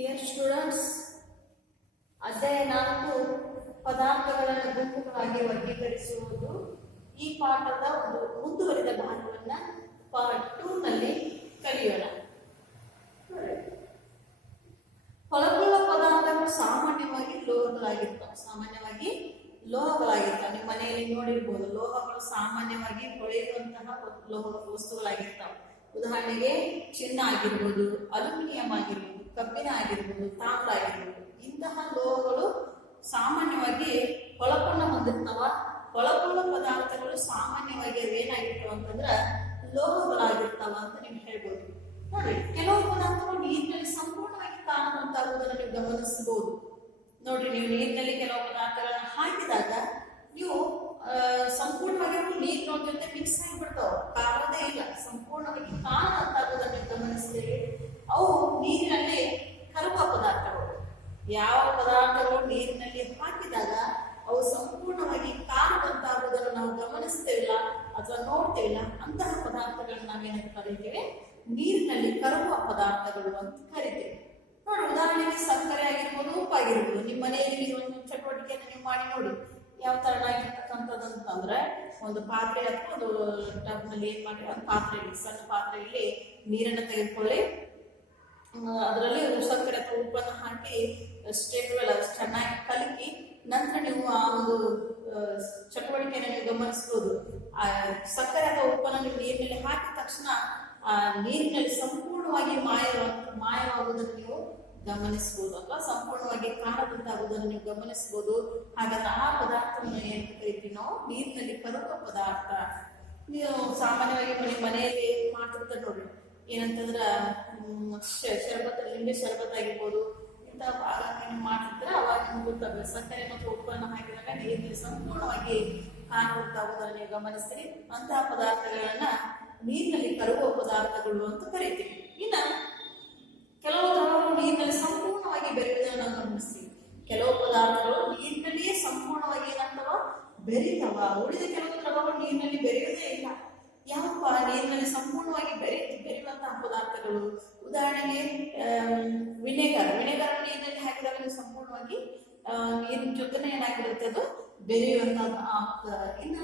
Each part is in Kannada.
ಡಿಯರ್ ಸ್ಟೂಡೆಂಟ್ಸ್, ಅಧ್ಯಾಯ 4 ಪದಾರ್ಥಗಳನ್ನು ಗುಂಪುಗಳಾಗಿ ವರ್ಗೀಕರಿಸುವುದು ಈ ಪಾಠದ ಒಂದು ಮುಂದುವರಿದ ಭಾಗವನ್ನ ಪಾರ್ಟ್ 2 ನಲ್ಲಿ ಕಲಿಯೋಣ. ಹೊಳಪುಳ್ಳ ಪದಾರ್ಥಗಳು ಸಾಮಾನ್ಯವಾಗಿ ಲೋಹಗಳಾಗಿರ್ತಾವೆ. ನಿಮ್ಮ ಮನೆಯಲ್ಲಿ ನೋಡಿರ್ಬೋದು, ಲೋಹಗಳು ಸಾಮಾನ್ಯವಾಗಿ ಹೊಳೆಯುವಂತಹ ವಸ್ತುಗಳಾಗಿರ್ತಾವೆ. ಉದಾಹರಣೆಗೆ ಚಿನ್ನ ಆಗಿರ್ಬೋದು, ಅಲ್ಯೂಮಿನಿಯಂ ಆಗಿರ್ಬೋದು, ಕಬ್ಬಿಣ ಆಗಿರ್ಬೋದು, ತಾಮ್ರ ಆಗಿರ್ಬೋದು. ಇಂತಹ ಲೋಹಗಳು ಸಾಮಾನ್ಯವಾಗಿ ಹೊಳಪನ್ನು ಹೊಂದಿರ್ತಾವ. ಹೊಳಪುಳ್ಳ ಪದಾರ್ಥಗಳು ಸಾಮಾನ್ಯವಾಗಿ ಅವೇನಾಗಿರ್ತಾವ ಅಂತಂದ್ರ ಲೋಹಗಳಾಗಿರ್ತಾವ ಅಂತ ನೀವು ಹೇಳ್ಬೋದು. ನೋಡಿ, ಕೆಲವು ಪದಾರ್ಥಗಳು ನೀರಿನಲ್ಲಿ ಸಂಪೂರ್ಣವಾಗಿ ಕಾಣುವಂತಾಗುವುದನ್ನು ನೀವು ಗಮನಿಸಬಹುದು. ನೋಡ್ರಿ, ನೀವು ನೀರಿನಲ್ಲಿ ಕೆಲವು ಪದಾರ್ಥಗಳನ್ನ ಹಾಕಿದಾಗ ನೀವು ಸಂಪೂರ್ಣವಾಗಿ ನೀರಿನ ಜೊತೆ ಮಿಕ್ಸ್ ಆಗಿಬಿಡ್ತಾವ, ಕಾಣೋದೇ ಇಲ್ಲ, ಸಂಪೂರ್ಣವಾಗಿ ಕಾಣದಂತಾಗುವುದನ್ನು ನೀವು ಗಮನಿಸಿದ್ರೆ ಅವು ನೀರಿನಲ್ಲಿ ಕರಗುವ ಪದಾರ್ಥಗಳು. ಯಾವ ಪದಾರ್ಥಗಳು ನೀರಿನಲ್ಲಿ ಹಾಕಿದಾಗ ಅವು ಸಂಪೂರ್ಣವಾಗಿ ಕಾಣದಂತಾಗುವುದನ್ನು ನಾವು ಗಮನಿಸ್ತೇವಿಲ್ಲ ಅಥವಾ ನೋಡ್ತೇವಿಲ್ಲ, ಅಂತಹ ಪದಾರ್ಥಗಳನ್ನ ನಾವೇನಂತ ಕರೀತೇವೆ, ನೀರಿನಲ್ಲಿ ಕರಗುವ ಪದಾರ್ಥಗಳು ಅಂತ ಕರಿತೇವೆ. ನೋಡಿ, ಉದಾಹರಣೆಗೆ ಸಕ್ಕರೆ ಆಗಿರ್ಬೋದು, ಉಪ್ಪಾಗಿರ್ಬೋದು. ನಿಮ್ಮ ಮನೆಯಲ್ಲಿ ಒಂದು ಚಟುವಟಿಕೆಯನ್ನು ನೀವು ಮಾಡಿ ನೋಡಿ, ಯಾವ ತರನಾಗಿರ್ತಕ್ಕಂಥದ್ದು ಅಂತಂದ್ರೆ, ಒಂದು ಪಾತ್ರೆ ಅಥವಾ ಒಂದು ಟಬ್ನಲ್ಲಿ ಏನ್ ಮಾಡಿ, ಒಂದು ಪಾತ್ರೆಯಲ್ಲಿ, ಸಣ್ಣ ಪಾತ್ರೆಯಲ್ಲಿ ನೀರನ್ನು ತೆಗೆದುಕೊಳ್ಳಿ, ಅದರಲ್ಲಿ ಸಕ್ಕರೆ ಅಥವಾ ಉಪ್ಪನ್ನು ಹಾಕಿ ಸ್ಟೇಟ್ವೆಲ್ ಚೆನ್ನಾಗಿ ಕಲಕಿ, ನಂತರ ನೀವು ಆ ಒಂದು ಚಟುವಟಿಕೆಯನ್ನು ನೀವು ಗಮನಿಸಬಹುದು. ಆ ಸಕ್ಕರೆ ಅಥವಾ ಉಪ್ಪನ್ನು ನೀವು ನೀರಿನಲ್ಲಿ ಹಾಕಿದ ತಕ್ಷಣ ಆ ನೀರಿನಲ್ಲಿ ಸಂಪೂರ್ಣವಾಗಿ ಮಾಯವಾಗುವುದನ್ನು ನೀವು ಗಮನಿಸಬಹುದು, ಅಥವಾ ಸಂಪೂರ್ಣವಾಗಿ ಕಾಣದಂತಾಗುವುದನ್ನು ನೀವು ಗಮನಿಸಬಹುದು. ಹಾಗಾದ್ರೆ ಆ ಪದಾರ್ಥವನ್ನು ಏನ್ ಕರಿತೀವಿ ನಾವು, ನೀರಿನಲ್ಲಿ ಕರಗುವ ಪದಾರ್ಥ. ನೀವು ಸಾಮಾನ್ಯವಾಗಿ ಮನೆಯಲ್ಲಿ ಮಾಡ್ತಿರ್ತಾರೆ ನೋಡಿ, ಏನಂತಂದ್ರ ಶರಬತ್, ಲಿಂಬೆ ಶರಬತ್ ಆಗಿರ್ಬೋದು, ಇಂತಹ ಭಾಗ ಮಾಡ್ತಿದ್ರೆ ಅವಾಗ ನಿಮ್ಗೆ ಗೊತ್ತಾಗುತ್ತೆ. ಸಕ್ಕರೆ ಮತ್ತು ಉಪ್ಪನ್ನು ಹಾಕಿದಾಗ ನೀರಿನಲ್ಲಿ ಸಂಪೂರ್ಣವಾಗಿ ಕಾಣದಂತಾಗುವುದನ್ನು ನೀವು ಗಮನಿಸ್ತೀರಿ. ಅಂತಹ ಪದಾರ್ಥಗಳನ್ನ ನೀರಿನಲ್ಲಿ ಕರಗುವ ಪದಾರ್ಥಗಳು ಅಂತ ಕರಿತೀವಿ. ಇನ್ನ ಕೆಲವು ದ್ರವಗಳು ನೀರಿನಲ್ಲಿ ಸಂಪೂರ್ಣವಾಗಿ ಬೆರೆಯುವುದನ್ನು ನಾವು ಗಮನಿಸ್ತೀವಿ. ಕೆಲವು ಪದಾರ್ಥಗಳು ನೀರಿನಲ್ಲಿಯೇ ಸಂಪೂರ್ಣವಾಗಿ ಏನಾಗ್ತವ, ಬೆರೀತವ. ಉಳಿದ ಕೆಲವು ದ್ರವಗಳು ನೀರಿನಲ್ಲಿ ಬೆರೆಯುವುದೇ ಇಲ್ಲ. ಯಾವಪ್ಪ ನೀರಿನಲ್ಲಿ ಸಂಪೂರ್ಣವಾಗಿ ಬೆರೆಯುವಂತಹ ಪದಾರ್ಥಗಳು? ಉದಾಹರಣೆಗೆ ವಿನೆಗರ್ ನೀರಿನಲ್ಲಿ ಹಾಕಿದಾಗ ನೀವು ಸಂಪೂರ್ಣವಾಗಿ ನೀರಿನ ಜೊತೆನೆ ಏನಾಗಿರುತ್ತೆ, ಅದು ಬೆರೆಯುವಂತದ್ದು ಆಗ್ತದೆ. ಇನ್ನು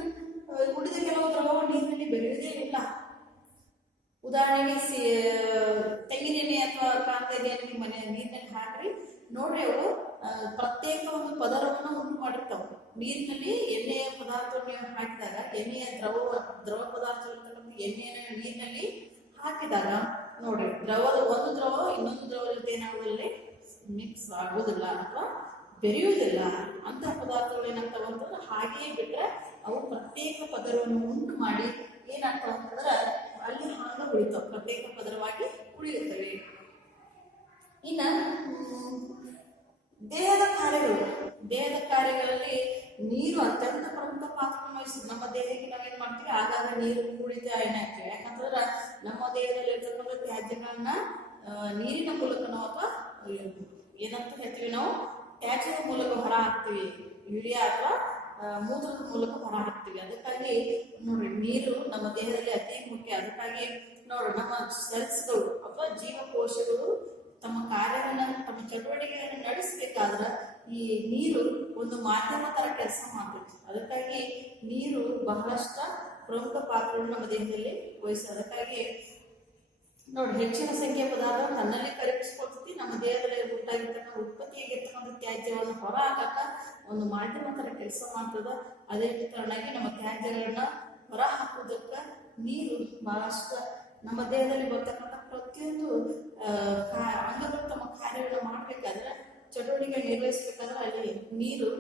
ಉಳಿದ ಕೆಲವು ದ್ರವಗಳು ನೀರಿನಲ್ಲಿ ಬೆರೆಯುವುದೇ ಇಲ್ಲ. ಉದಾಹರಣೆಗೆ ತೆಂಗಿನೆಣ್ಣೆ ಅಥವಾ ಕಾಂತೆಣ್ಣೆಯನ್ನು ನಿಮ್ಮ ನೀರಿನಲ್ಲಿ ಹಾಕ್ರಿ ನೋಡ್ರಿ, ಅವು ಪ್ರತ್ಯೇಕ ಒಂದು ಪದರವನ್ನು ಉಂಟು ಮಾಡಿರ್ತಾವ. ನೀರಿನಲ್ಲಿ ಎಣ್ಣೆಯ ಪದಾರ್ಥವನ್ನು ಹಾಕಿದಾಗ, ಎಣ್ಣೆಯ ದ್ರವ ಪದಾರ್ಥವಿರ್ತಕ್ಕಂಥ ಎಣ್ಣೆಯನ್ನು ನೀರಿನಲ್ಲಿ ಹಾಕಿದಾಗ ನೋಡ್ರಿ, ಒಂದು ದ್ರವ ಇನ್ನೊಂದು ದ್ರವದ ಜೊತೆ ಏನಾಗುವುದಿಲ್ಲ, ಮಿಕ್ಸ್ ಆಗುವುದಿಲ್ಲ ಅಥವಾ ಬೆರೆಯುವುದಿಲ್ಲ. ಅಂತಹ ಪದಾರ್ಥಗಳು ಏನಾಗ್ತಾವ ಅಂತಂದ್ರೆ ಹಾಗೆಯೇ ಬಿಟ್ರೆ ಅವು ಪ್ರತ್ಯೇಕ ಪದರವನ್ನು ಉಂಟು ಮಾಡಿ ಏನಾಗ್ತಾವ ಅಂತಂದ್ರೆ ಅಲ್ಲಿ ಹಾಗೆ ಉಳಿತಾವ, ಪ್ರತ್ಯೇಕ ಪದರವಾಗಿ ಉಳಿಯುತ್ತವೆ. ಇನ್ನ ದೇಹದ ಕಾರ್ಯಗಳಲ್ಲಿ ನೀರು ಅತ್ಯಂತ ಪ್ರಮುಖ ಪಾತ್ರ ವಹಿಸುತ್ತೆ. ನಮ್ಮ ದೇಹಕ್ಕೆ ನಾವೇನ್ ಮಾಡ್ತೀವಿ, ಆಗಾಗ ನೀರು ಕುಡಿತ ಏನಾಗ್ತೀವಿ, ಯಾಕಂತಂದ್ರೆ ನಮ್ಮ ದೇಹದಲ್ಲಿ ಇರ್ತಕ್ಕಂಥ ತ್ಯಾಜ್ಯಗಳನ್ನ ನೀರಿನ ಮೂಲಕ ನಾವು ಅಥವಾ ಏನಂತ ಹೇಳ್ತೀವಿ, ನಾವು ತ್ಯಾಜ್ಯದ ಮೂಲಕ ಹೊರ ಹಾಕ್ತಿವಿ, ಯೂರಿಯಾ ಅಥವಾ ಮೂತ್ರದ ಮೂಲಕ ಹೊರ ಹಾಕ್ತಿವಿ. ಅದಕ್ಕಾಗಿ ನೋಡ್ರಿ, ನೀರು ನಮ್ಮ ದೇಹದಲ್ಲಿ ಅತಿ ಮುಖ್ಯ. ಅದಕ್ಕಾಗಿ ನೋಡ್ರಿ, ನಮ್ಮ ಸೆಲ್ಸ್ಗಳು ಅಥವಾ ಜೀವಕೋಶಗಳು ತಮ್ಮ ಕಾರ್ಯಗಳನ್ನ, ತಮ್ಮ ಚಟುವಟಿಕೆಯನ್ನು ನಡೆಸಬೇಕಾದ್ರೆ ಈ ನೀರು ಒಂದು ಮಾಧ್ಯಮ ತರ ಕೆಲಸ ಮಾಡ್ತೈತಿ. ಅದಕ್ಕಾಗಿ ನೀರು ಬಹಳಷ್ಟು ಪ್ರಮುಖ ಪಾತ್ರವನ್ನು ನಮ್ಮ ದೇಹದಲ್ಲಿ ವಹಿಸ್ತದೆ. ಅದಕ್ಕಾಗಿ ನೋಡಿ, ಹೆಚ್ಚಿನ ಸಂಖ್ಯೆಯ ಪದಾರ್ಥ ತನ್ನಲ್ಲಿ ಕರಗಿಸ್ಕೊಳ್ತೈತಿ. ನಮ್ಮ ದೇಹದಲ್ಲಿ ಉಂಟಾಗಿರ್ತಕ್ಕಂಥ ಉತ್ಪತ್ತಿಯಾಗಿರ್ತಕ್ಕಂಥ ತ್ಯಾಜ್ಯವನ್ನು ಹೊರ ಹಾಕಕ್ಕ ಒಂದು ಮಾಧ್ಯಮ ತರ ಕೆಲಸ ಮಾಡ್ತದ. ಅದೇ ಕಾರಣಾಗಿ ನಮ್ಮ ತ್ಯಾಜ್ಯಗಳನ್ನ ಹೊರ ಹಾಕುವುದಕ್ಕ ನೀರು ಬಹಳಷ್ಟು ನಮ್ಮ ದೇಹದಲ್ಲಿ ಬರ್ತಕ್ಕಂಥ ಪ್ರತಿಯೊಂದು ಅಂಗಗಳು ತಮ್ಮ ಕಾರ್ಯವನ್ನು ಮಾಡ್ಬೇಕಾದ್ರೆ, ಚಟುವಟಿಕೆ ನಿರ್ವಹಿಸಬೇಕಾದ್ರೆ ಅಲ್ಲಿ ನೀರು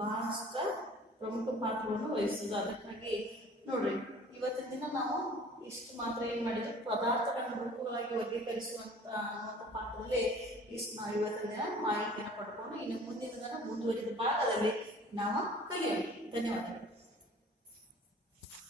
ಬಹಳಷ್ಟು ಪ್ರಮುಖ ಪಾತ್ರವನ್ನು ವಹಿಸ್ತದೆ. ಅದಕ್ಕಾಗಿ ನೋಡ್ರಿ, ಇವತ್ತಿನ ದಿನ ನಾವು ಇಷ್ಟು ಮಾತ್ರ ಏನ್ ಮಾಡಿದ್ರೆ, ಪದಾರ್ಥಗಳನ್ನು ಗುಂಪುಗಳಾಗಿ ವರ್ಗೀಕರಿಸುವಂತ ಪಾಠದಲ್ಲಿ ಇಷ್ಟು ನಾವು ಇವತ್ತಿನ ದಿನ ಮಾಹಿತಿಯನ್ನು ಪಡ್ಕೊಂಡು, ಇನ್ನು ಮುಂದಿನ ದಿನ ಮುಂದುವರಿದ ಭಾಗದಲ್ಲಿ ನಾವು ಕಲಿಯೋಣ. ಧನ್ಯವಾದಗಳು.